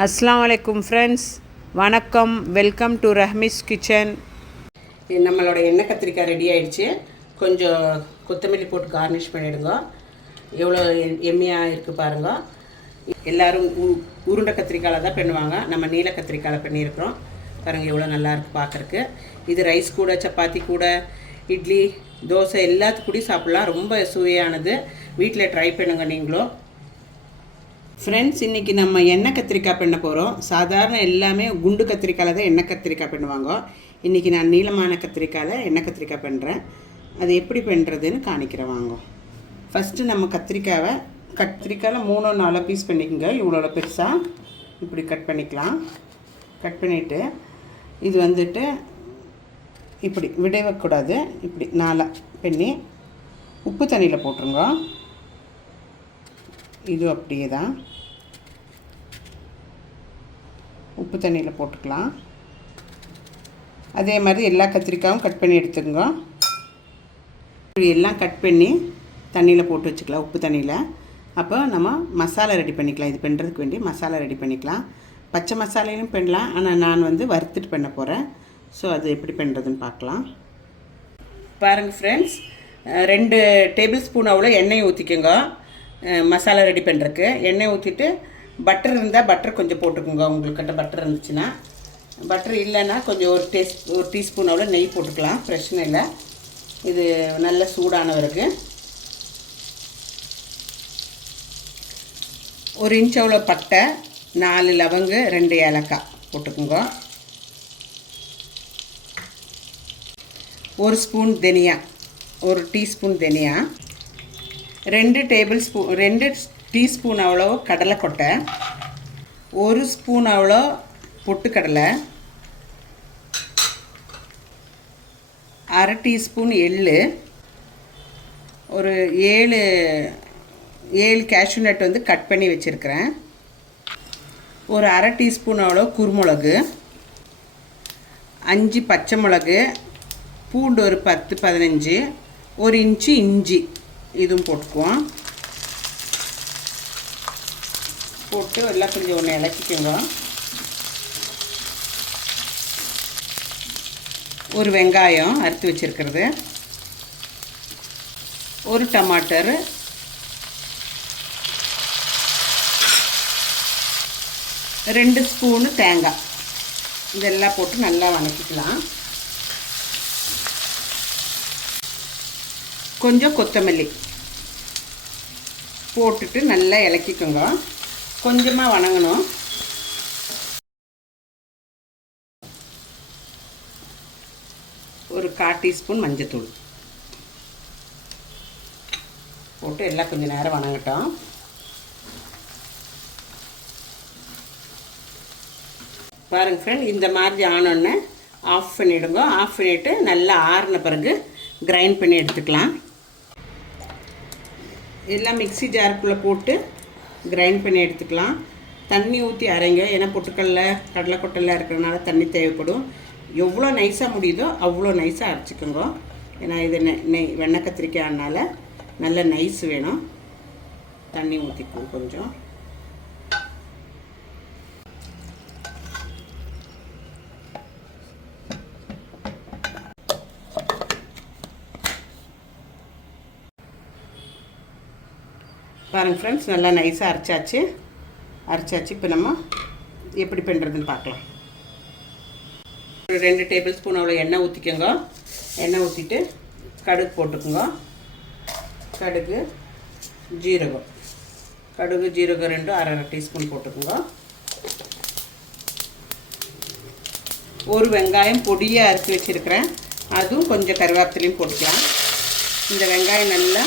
அஸ்ஸலாமு அலைக்கும் ஃப்ரெண்ட்ஸ், வணக்கம். Welcome to Rahmi's kitchen. நம்மளோட எண்ணெய் கத்திரிக்காய் ரெடி ஆகிடுச்சு. கொஞ்சம் கொத்தமல்லி போட்டு கார்னிஷ் பண்ணிவிடுங்க. எவ்வளோ எம்மியாக இருக்குது பாருங்கள். எல்லோரும் உருண்டை கத்திரிக்காயில் தான் பண்ணுவாங்க, நம்ம நீல கத்திரிக்காயில் பண்ணியிருக்கிறோம். பாருங்கள் எவ்வளோ நல்லாயிருக்கு பார்க்குறக்கு. இது ரைஸ் கூட, சப்பாத்தி கூட, இட்லி, தோசை எல்லாத்துக்கூடையும் சாப்பிட்லாம். ரொம்ப சுவையானது. வீட்டில் ட்ரை பண்ணுங்கள் நீங்களும். ஃப்ரெண்ட்ஸ், இன்றைக்கி நம்ம எண்ணெய் கத்திரிக்காய் பண்ண போகிறோம். சாதாரண எல்லாமே குண்டு கத்திரிக்காயில் தான் எண்ணெய் கத்திரிக்காய் பண்ணுவாங்க. இன்றைக்கி நான் நீளமான கத்திரிக்காயில் எண்ணெய் கத்திரிக்காய் பண்ணுறேன். அது எப்படி பண்ணுறதுன்னு காணிக்கிறேன் வாங்க. ஃபஸ்ட்டு நம்ம கத்திரிக்காயில் 3-4 பீஸ் பண்ணிக்கோங்க. இவ்வளோ பெருசாக இப்படி கட் பண்ணிக்கலாம். கட் பண்ணிவிட்டு இது வந்துட்டு இப்படி விடக்கூடாது. இப்படி 4 பண்ணி உப்பு தண்ணியில் போட்டுருங்க. இது அப்படியே தான் உப்பு தண்ணியில் போட்டுக்கலாம். அதே மாதிரி எல்லா கத்திரிக்காயும் கட் பண்ணி எடுத்துக்கோங்க. இப்படி எல்லாம் கட் பண்ணி தண்ணியில் போட்டு வச்சுக்கலாம், உப்பு தண்ணியில். அப்போ நம்ம மசாலா ரெடி பண்ணிக்கலாம். இது பண்ணுறதுக்கு வேண்டி மசாலா ரெடி பண்ணிக்கலாம். பச்சை மசாலையிலும் பண்ணலாம், ஆனால் நான் வறுத்துட்டு பண்ண போகிறேன். ஸோ அது எப்படி பண்ணுறதுன்னு பார்க்கலாம். பாருங்கள் ஃப்ரெண்ட்ஸ், 2 டேபிள் ஸ்பூன் அவ்வளோ எண்ணெய் ஊற்றிக்கோங்க. மசாலா ரெடி பண்ணுறதுக்கு எண்ணெய் ஊற்றிட்டு பட்டர் இருந்தால் பட்டர் கொஞ்சம் போட்டுக்கோங்க. உங்கள்கிட்ட பட்டர் இருந்துச்சுன்னா. பட்டர் இல்லைன்னா கொஞ்சம் ஒரு டீஸ்பூன் அவ்வளோ நெய் போட்டுக்கலாம், பிரச்சனை இல்லை. இது நல்ல சூடான பிறகு 1 இன்ச் அவ்வளோ பட்டை, 4 லவங்கு, 2 ஏலக்காய் போட்டுக்கோங்க. 1 ஸ்பூன் தனியா, 1 டீஸ்பூன் தனியா, 2 டீஸ்பூன் அவ்வளோ கடலைக்கொட்டை, 1 ஸ்பூன் அவ்வளோ பொட்டுக்கடலை, 1/2 டீஸ்பூன் எள்ளு, ஒரு 7 கேஷ்யூ நட் கட் பண்ணி வச்சுருக்கிறேன், ஒரு 1/2 டீஸ்பூன் அவ்வளோ குருமிளகு, 5 பச்சை மிளகு, பூண்டு ஒரு 10-15, 1 இன்ச்சு இஞ்சி இதுவும் போட்டுக்குவோம். போட்டு எல்லாம் கொஞ்சம் ஒன்று இலக்கிக்கோங்க. ஒரு வெங்காயம் அறுத்து வச்சுருக்கிறது, ஒரு டமாட்டர், 2 ஸ்பூனு தேங்காய், இதெல்லாம் போட்டு நல்லா வதக்கிக்கலாம். கொஞ்சம் கொத்தமல்லி போட்டுட்டு நல்லா இலக்கிக்கோங்க. கொஞ்சமாக வணங்கணும். ஒரு 1/4 டீஸ்பூன் மஞ்சத்தூள் போட்டு எல்லாம் கொஞ்சம் நேரம் வணங்கட்டும். பாருங்கள் ஃப்ரெண்ட், இந்த மாதிரி ஆனோடனே ஆஃப் பண்ணிவிடுங்க. ஆஃப் பண்ணிவிட்டு நல்லா ஆறின பிறகு கிரைண்ட் பண்ணி எடுத்துக்கலாம். எல்லாம் மிக்ஸி ஜாருக்குள்ளே போட்டு கிரைண்ட் பண்ணி எடுத்துக்கலாம். தண்ணி ஊற்றி அரைங்க, ஏன்னா கடலைக்கொட்டெல்லாம் இருக்கிறதுனால தண்ணி தேவைப்படும். எவ்வளோ நைஸாக முடியுதோ அவ்வளோ நைஸாக அரைச்சிக்கோங்க. ஏன்னா இது வெண்ணெய் கத்திரிக்காய்னால நல்ல நைஸ் வேணும். தண்ணி ஊற்றிக்குவோம் கொஞ்சம். பாருங்கள் ஃப்ரெண்ட்ஸ், நல்லா நைஸாக அரைச்சாச்சு. இப்போ நம்ம எப்படி பண்ணுறதுன்னு பார்க்கலாம். ஒரு 2 டேபிள் ஸ்பூன் அவ்வளோ எண்ணெய் ஊற்றிக்கோங்க. எண்ணெய் ஊற்றிட்டு கடுகு போட்டுக்கோங்க. கடுகு ஜீரகம் 2 1/2 டீஸ்பூன் போட்டுக்கோங்க. ஒரு வெங்காயம் பொடியாக அரைச்சி வச்சுருக்கிறேன், அதுவும் கொஞ்சம் கருவேப்பிலையும் போட்டுக்கலாம். இந்த வெங்காயம் நல்லா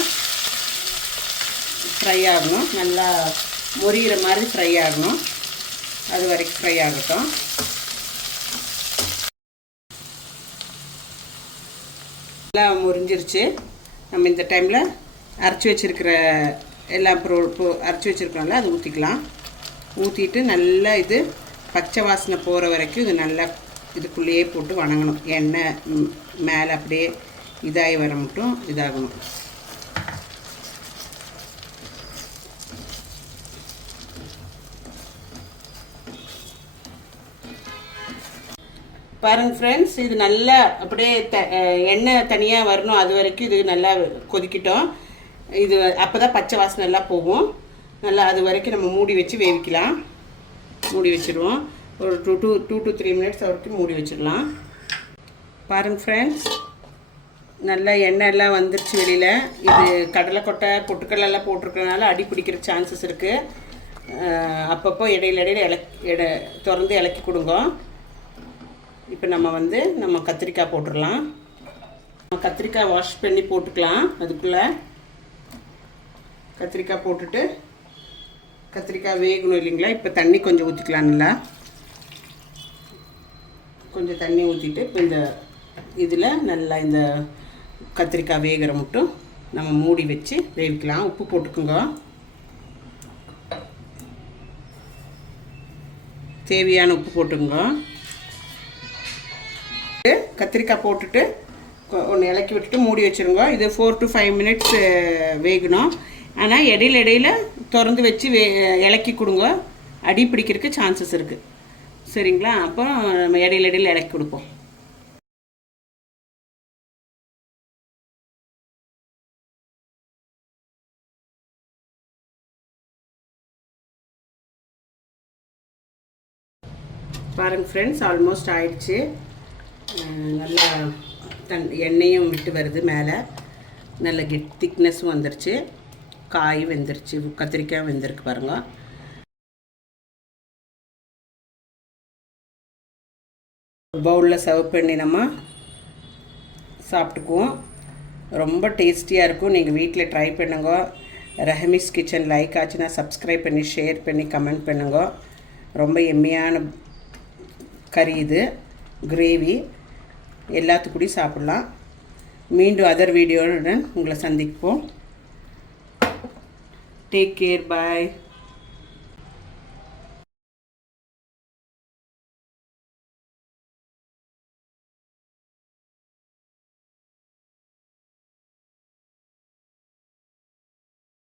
ஃப்ரை ஆகணும், நல்லா மொரிகிற மாதிரி ஃப்ரை ஆகணும். அது வரைக்கும் ஃப்ரை ஆகட்டும். நல்லா முறிஞ்சிருச்சு. நம்ம இந்த டைமில் அரைச்சி வச்சுருக்கிற எல்லா அரைச்சி வச்சுருக்கோம்ல, அது ஊற்றிக்கலாம். ஊற்றிட்டு நல்லா இது பச்சை வாசனை போகிற வரைக்கும் இது நல்லா இதுக்குள்ளேயே போட்டு வணங்கணும். எண்ணெய் மேலே அப்படியே இதாகி வர மட்டும் இதாகணும். பாருங்கள் ஃப்ரெண்ட்ஸ், இது நல்லா அப்படியே எண்ணெய் தனியாக வரணும், அது வரைக்கும் இது நல்லா கொதிக்கிட்டோம். இது அப்போ தான் பச்சை வாசனை எல்லாம் போகும். நல்லா அது வரைக்கும் நம்ம மூடி வச்சு வேவிக்கலாம். மூடி வச்சுருவோம். ஒரு 2 to 3 minutes வரைக்கும் மூடி வச்சிடலாம். பாருங்கள் ஃப்ரெண்ட்ஸ், நல்லா எண்ணெய் எல்லாம் வந்துருச்சு வெளியில். இது கடலைக்கொட்டை பொட்டுக்கடலாம் போட்டிருக்கிறதுனால அடி பிடிக்கிற சான்சஸ் இருக்குது. அப்பப்போ இடையில திறந்து இலக்கி கொடுங்க. இப்போ நம்ம கத்திரிக்காய் போட்டுடலாம். கத்திரிக்காய் வாஷ் பண்ணி போட்டுக்கலாம். அதுக்குள்ளே கத்திரிக்காய் போட்டுட்டு கத்திரிக்காய் வேகணும் இல்லைங்களா. இப்போ தண்ணி கொஞ்சம் ஊற்றிக்கலாம். நல்லா கொஞ்சம் தண்ணி ஊற்றிட்டு இப்போ இந்த இதில் நல்லா இந்த கத்திரிக்காய் வேகிற மட்டும் நம்ம மூடி வச்சு வேவிக்கலாம். உப்பு போட்டுக்குங்க. தேவையான உப்பு போட்டுங்க. கத்திரிக்காய் போட்டுட்டு ஒன்று இலக்கி விட்டுட்டு மூடி வச்சுருங்க. இது 4 to 5 minutes வேகணும். ஆனால் இடையில திறந்து வச்சு இலக்கி கொடுங்க. அடி பிடிக்கிறதுக்கு சான்சஸ் இருக்குது. சரிங்களா? அப்போ நம்ம இடையில இலக்கி கொடுப்போம். பாருங்கள் ஃப்ரெண்ட்ஸ், ஆல்மோஸ்ட் ஆயிடுச்சு. நல்லா எண்ணெயும் விட்டு வருது மேலே. நல்ல திக்னஸும் வந்துருச்சு. காய் வெந்துருச்சு. கத்திரிக்காய் வெந்திருக்கு பாருங்கள். பவுலில் சர்வ் பண்ணி நம்ம சாப்பிட்டுக்குவோம். ரொம்ப டேஸ்டியாக இருக்கும். நீங்கள் வீட்டில் ட்ரை பண்ணுங்க. ரஹமீஸ் கிச்சன் லைக் ஆச்சுன்னா சப்ஸ்கிரைப் பண்ணி ஷேர் பண்ணி கமெண்ட் பண்ணுங்க. ரொம்ப எம்மியான கறி இது. கிரேவி எல்லாத்துக்கூடயும் சாப்பிட்லாம். மீண்டும் அதர் வீடியோவுடன் உங்களை சந்திப்போம். Take care. பாய்.